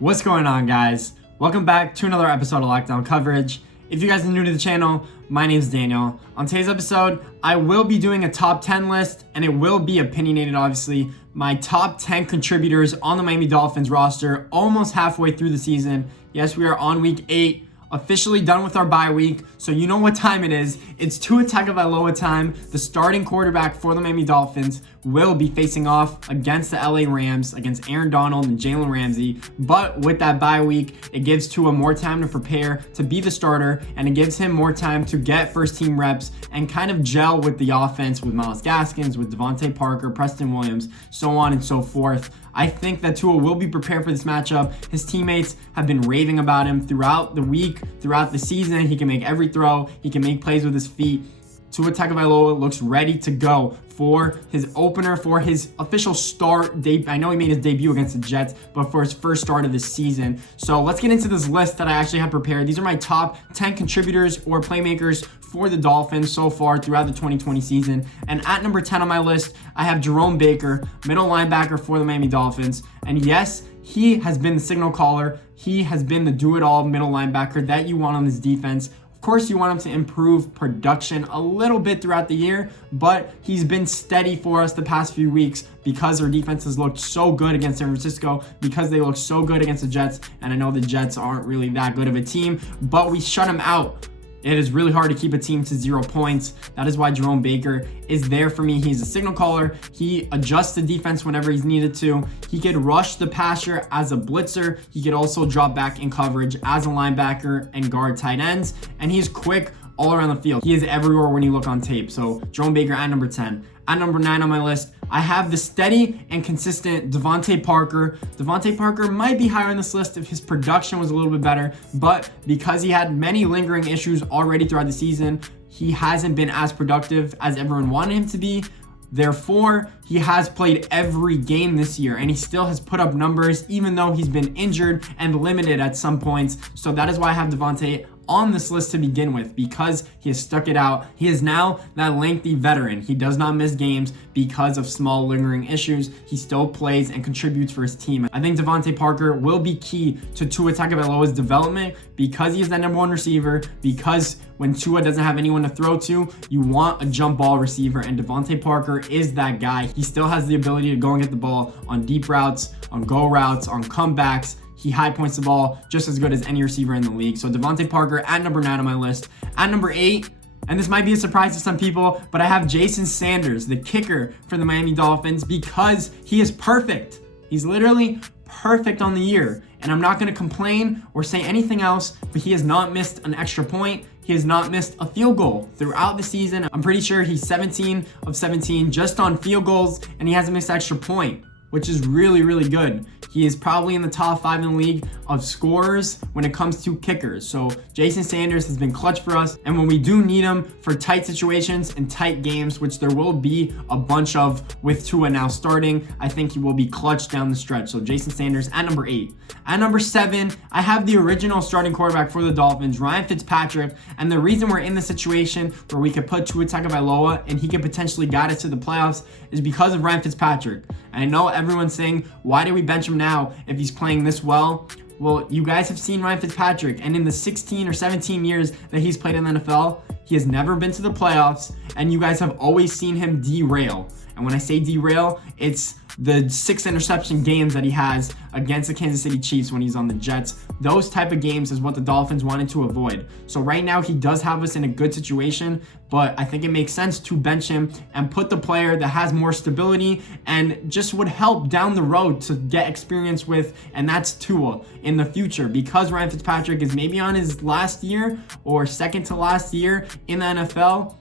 What's going on, guys? Welcome back to another episode of Lockdown Coverage. If you guys are new to the channel, my name is Daniel. On today's episode, I will be doing a top 10 list, and it will be opinionated, obviously. My top 10 contributors on the Miami Dolphins roster, almost halfway through the season. Yes, we are on week 8. Officially done with our bye week, so you know what time it is. It's Tua Tagovailoa time. The starting quarterback for the Miami Dolphins will be facing off against the LA Rams, against Aaron Donald and Jalen Ramsey. But with that bye week, it gives Tua more time to prepare to be the starter, and it gives him more time to get first team reps and kind of gel with the offense with Gaskins, with Devontae Parker, Preston Williams, so on and so forth. I think that Tua will be prepared for this matchup. His teammates have been raving about him throughout the week, throughout the season. He can make every throw. He can make plays with his feet. Tua Tagovailoa looks ready to go for his opener, for his official start. I know he made his debut against the Jets, but for his first start of the season. So let's get into this list that I actually have prepared. These are my top 10 contributors or playmakers for the Dolphins so far throughout the 2020 season. And at number 10 on my list, I have Jerome Baker, middle linebacker for the Miami Dolphins. And yes, he has been the signal caller. He has been the do-it-all middle linebacker that you want on this defense. Of course, you want him to improve production a little bit throughout the year, but he's been steady for us the past few weeks because our defense has looked so good against San Francisco, because they look so good against the Jets. And I know the Jets aren't really that good of a team, but we shut him out. It is really hard to keep a team to 0 points. That is why Jerome Baker is there for me. He's a signal caller. He adjusts the defense whenever he's needed to. He could rush the passer as a blitzer. He could also drop back in coverage as a linebacker and guard tight ends. And he's quick all around the field. He is everywhere when you look on tape. So Jerome Baker at number 10. At number 9 on my list, I have the steady and consistent Devontae Parker. Devontae Parker might be higher on this list if his production was a little bit better, but because he had many lingering issues already throughout the season, he hasn't been as productive as everyone wanted him to be. Therefore, he has played every game this year, and he still has put up numbers even though he's been injured and limited at some points. So that is why I have Devontae on this list to begin with, because he has stuck it out. He is now that lengthy veteran. He does not miss games because of small lingering issues. He still plays and contributes for his team. I think Devontae Parker will be key to Tua Tagovailoa's development because he is that number 1 receiver, because when Tua doesn't have anyone to throw to, you want a jump ball receiver, and Devontae Parker is that guy. He still has the ability to go and get the ball on deep routes, on go routes, on comebacks. He high points the ball just as good as any receiver in the league. So Devontae Parker at number 9 on my list. At number 8, and this might be a surprise to some people, but I have Jason Sanders, the kicker for the Miami Dolphins, because he is perfect. He's literally perfect on the year. And I'm not going to complain or say anything else, but he has not missed an extra point. He has not missed a field goal throughout the season. I'm pretty sure he's 17 of 17 just on field goals, and he hasn't missed an extra point, which is really, really good. He is probably in the top 5 in the league of scorers when it comes to kickers. So Jason Sanders has been clutch for us. And when we do need him for tight situations and tight games, which there will be a bunch of with Tua now starting, I think he will be clutch down the stretch. So Jason Sanders at number 8. At number 7, I have the original starting quarterback for the Dolphins, Ryan Fitzpatrick. And the reason we're in the situation where we could put Tua Tagovailoa and he could potentially guide us to the playoffs is because of Ryan Fitzpatrick. And I know everyone's saying, why do we bench him now if he's playing this well? Well, you guys have seen Ryan Fitzpatrick, and in the 16 or 17 years that he's played in the NFL, he has never been to the playoffs, and you guys have always seen him derail. And when I say derail, it's the 6 interception games that he has against the Kansas City Chiefs when he's on the Jets. Those type of games is what the Dolphins wanted to avoid. So right now he does have us in a good situation, but I think it makes sense to bench him and put the player that has more stability and just would help down the road to get experience with, and that's Tua in the future, because Ryan Fitzpatrick is maybe on his last year or second to last year in the NFL.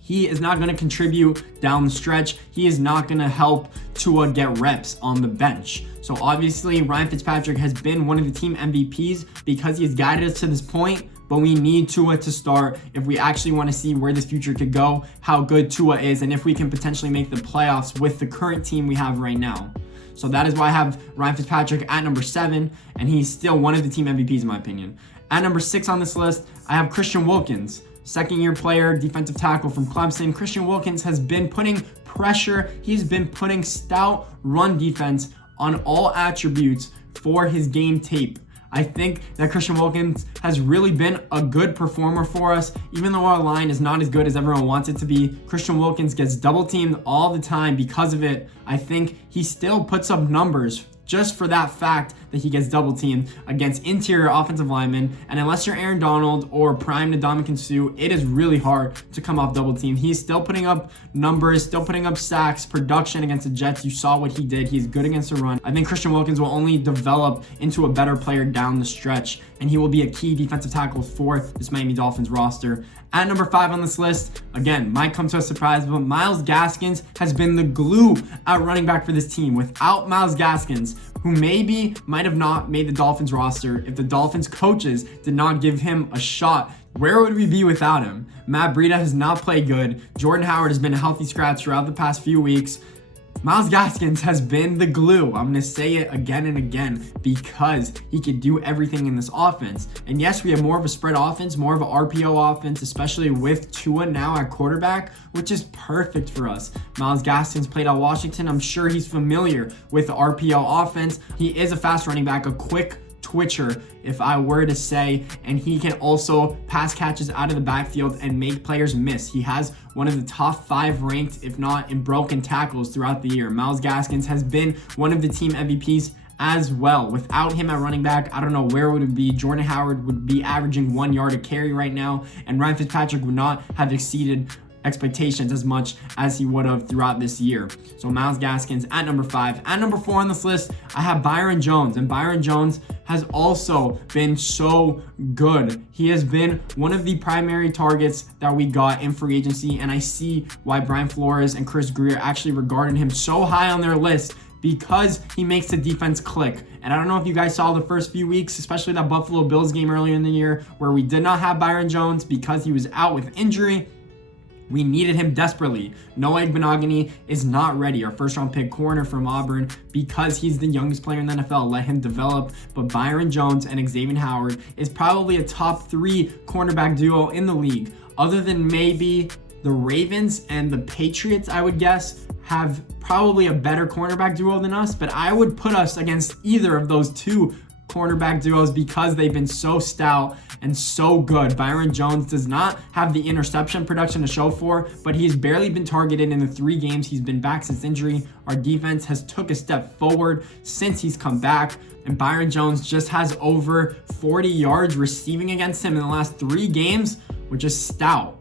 He is not going to contribute down the stretch. He is not going to help Tua get reps on the bench. So obviously, Ryan Fitzpatrick has been one of the team MVPs because he has guided us to this point, but we need Tua to start if we actually want to see where this future could go, how good Tua is, and if we can potentially make the playoffs with the current team we have right now. So that is why I have Ryan Fitzpatrick at number 7, and he's still one of the team MVPs in my opinion. At number 6 on this list, I have Christian Wilkins. Second-year player, defensive tackle from Clemson. Christian Wilkins has been putting pressure. He's been putting stout run defense on all attributes for his game tape. I think that Christian Wilkins has really been a good performer for us. Even though our line is not as good as everyone wants it to be, Christian Wilkins gets double teamed all the time because of it. I think he still puts up numbers just for that fact that he gets double teamed against interior offensive linemen. And unless you're Aaron Donald or prime Ndamukong Suh, it is really hard to come off double team. He's still putting up numbers, still putting up sacks, production against the Jets. You saw what he did. He's good against the run. I think Christian Wilkins will only develop into a better player down the stretch, and he will be a key defensive tackle for this Miami Dolphins roster. At number 5 on this list, again, might come to a surprise, but Myles Gaskins has been the glue at running back for this team. Without Myles Gaskins, who might have not made the Dolphins roster if the Dolphins coaches did not give him a shot, where would we be without him? Matt Breida has not played good. Jordan Howard has been a healthy scratch throughout the past few weeks. Myles Gaskins has been the glue. I'm going to say it again and again because he could do everything in this offense. And yes, we have more of a spread offense, more of an RPO offense, especially with Tua now at quarterback, which is perfect for us. Myles Gaskins played at Washington. I'm sure he's familiar with the RPO offense. He is a fast running back, a quick twitcher, if I were to say, and he can also pass catches out of the backfield and make players miss. He has one of the top 5 ranked, if not in broken tackles throughout the year. Myles Gaskins has been one of the team MVPs as well. Without him at running back, I don't know where would it be. Jordan Howard would be averaging 1 yard a carry right now, and Ryan Fitzpatrick would not have exceeded expectations as much as he would have throughout this year. So Myles Gaskins at number 5. At number 4 on this list, I have Byron Jones, and Byron Jones has also been so good. He has been one of the primary targets that we got in free agency, and I see why Brian Flores and Chris Grier actually regarded him so high on their list, because he makes the defense click. And I don't know if you guys saw the first few weeks, especially that Buffalo Bills game earlier in the year, where we did not have Byron Jones because he was out with injury. We needed him desperately. Noah Igbinoghene is not ready. Our first-round pick corner from Auburn, because he's the youngest player in the NFL. Let him develop. But Byron Jones and Xavier Howard is probably a top 3 cornerback duo in the league. Other than maybe the Ravens and the Patriots, I would guess, have probably a better cornerback duo than us. But I would put us against either of those 2 cornerback duos because they've been so stout and so good. Byron Jones does not have the interception production to show for, but he's barely been targeted in the 3 games he's been back since injury. Our defense has took a step forward since he's come back, and Byron Jones just has over 40 yards receiving against him in the last 3 games, which is stout.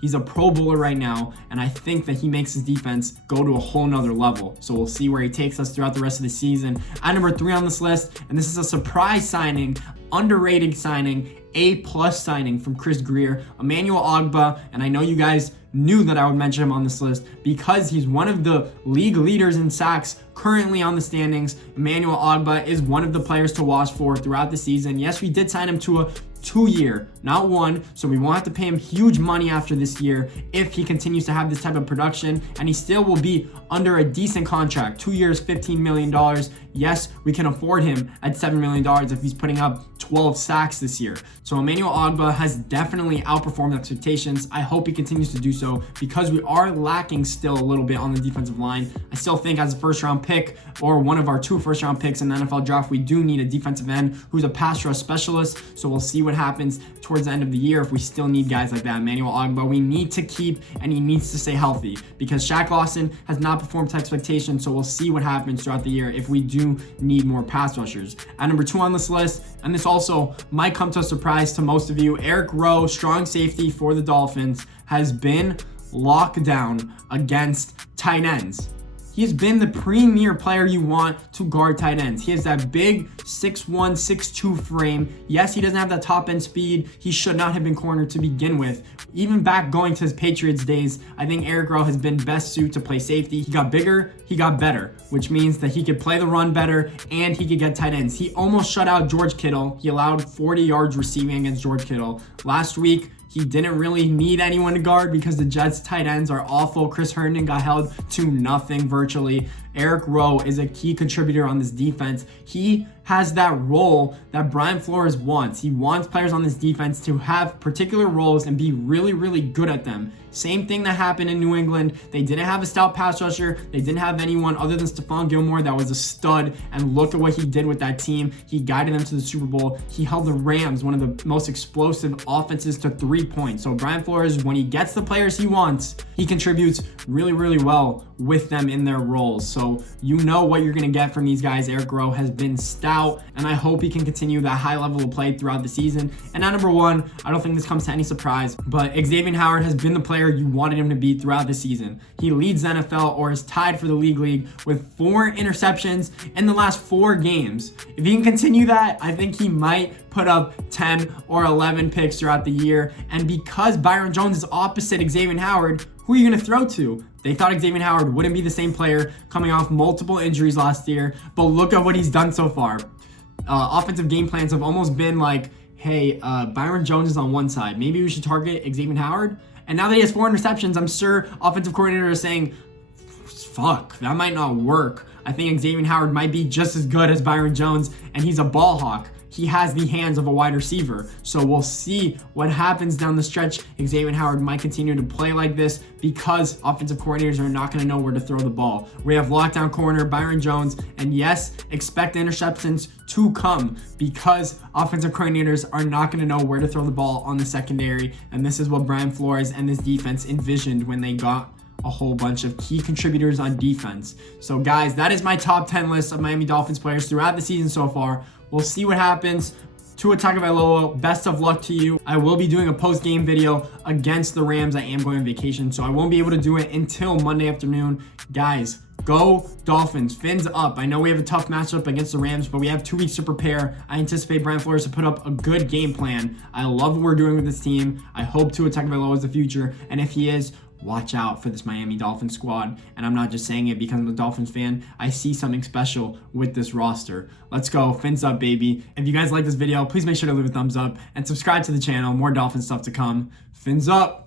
He's a Pro Bowler right now, and I think that he makes his defense go to a whole nother level. So we'll see where he takes us throughout the rest of the season. At number 3 on this list, and this is a surprise signing, underrated signing, A+ signing from Chris Grier, Emanuel Agba, and I know you guys knew that I would mention him on this list because he's one of the league leaders in sacks currently on the standings. Emanuel Agba is one of the players to watch for throughout the season. Yes, we did sign him to a 2-year, not 1, so we won't have to pay him huge money after this year if he continues to have this type of production, and he still will be under a decent contract. 2 years, $15 million. Yes, we can afford him at $7 million if he's putting up 12 sacks this year. So Emanuel Agba has definitely outperformed expectations. I hope he continues to do so because we are lacking still a little bit on the defensive line. I still think as a first-round pick or one of our 2 first-round picks in the NFL draft, we do need a defensive end who's a pass rush specialist. So we'll see what happens towards the end of the year if we still need guys like that. Emanuel Agba, we need to keep, and he needs to stay healthy because Shaq Lawson has not performed to expectations. So we'll see what happens throughout the year if we do need more pass rushers. At number 2 on this list, and this also might come to a surprise to most of you, Eric Rowe, strong safety for the Dolphins, has been locked down against tight ends. He's been the premier player you want to guard tight ends. He has that big 6'1", 6'2" frame. Yes, he doesn't have that top end speed. He should not have been cornered to begin with. Even back going to his Patriots days, I think Eric Rowe has been best suited to play safety. He got bigger, he got better, which means that he could play the run better and he could get tight ends. He almost shut out George Kittle. He allowed 40 yards receiving against George Kittle. Last week, he didn't really need anyone to guard because the Jets tight ends are awful. Chris Herndon got held to nothing virtually. Eric Rowe is a key contributor on this defense. He has that role that Brian Flores wants. He wants players on this defense to have particular roles and be really, really good at them. Same thing that happened in New England. They didn't have a stout pass rusher. They didn't have anyone other than Stephon Gilmore that was a stud. And look at what he did with that team. He guided them to the Super Bowl. He held the Rams, one of the most explosive offenses, to 3 points. So Brian Flores, when he gets the players he wants, he contributes really, really well with them in their roles. So you know what you're going to get from these guys. Eric Rowe has been stout, and I hope he can continue that high level of play throughout the season. And at number 1, I don't think this comes to any surprise, but Xavier Howard has been the player you wanted him to be throughout the season. He leads the NFL, or is tied for the league with 4 interceptions in the last 4 games. If he can continue that, I think he might put up 10 or 11 picks throughout the year. And because Byron Jones is opposite Xavier Howard, who are you going to throw to? They thought Xavier Howard wouldn't be the same player coming off multiple injuries last year, but look at what he's done so far. Offensive game plans have almost been like, hey, Byron Jones is on one side. Maybe we should target Xavier Howard. And now that he has 4 interceptions, I'm sure offensive coordinator is saying, fuck, that might not work. I think Xavier Howard might be just as good as Byron Jones, and he's a ball hawk. He has the hands of a wide receiver. So we'll see what happens down the stretch. Xavier Howard might continue to play like this because offensive coordinators are not going to know where to throw the ball. We have lockdown corner Byron Jones, and yes, expect the interceptions to come because offensive coordinators are not going to know where to throw the ball on the secondary. And this is what Brian Flores and this defense envisioned when they got a whole bunch of key contributors on defense. So guys, that is my top 10 list of Miami Dolphins players throughout the season so far. We'll see what happens. Tua Tagovailoa, best of luck to you. I will be doing a post-game video against the Rams. I am going on vacation, so I won't be able to do it until Monday afternoon. Guys, go Dolphins. Fins up. I know we have a tough matchup against the Rams, but we have 2 weeks to prepare. I anticipate Brian Flores to put up a good game plan. I love what we're doing with this team. I hope Tua Tagovailoa is the future, and if he is, watch out for this Miami Dolphins squad. And I'm not just saying it because I'm a Dolphins fan. I see something special with this roster. Let's go. Fins up, baby. If you guys like this video, please make sure to leave a thumbs up and subscribe to the channel. More Dolphins stuff to come. Fins up.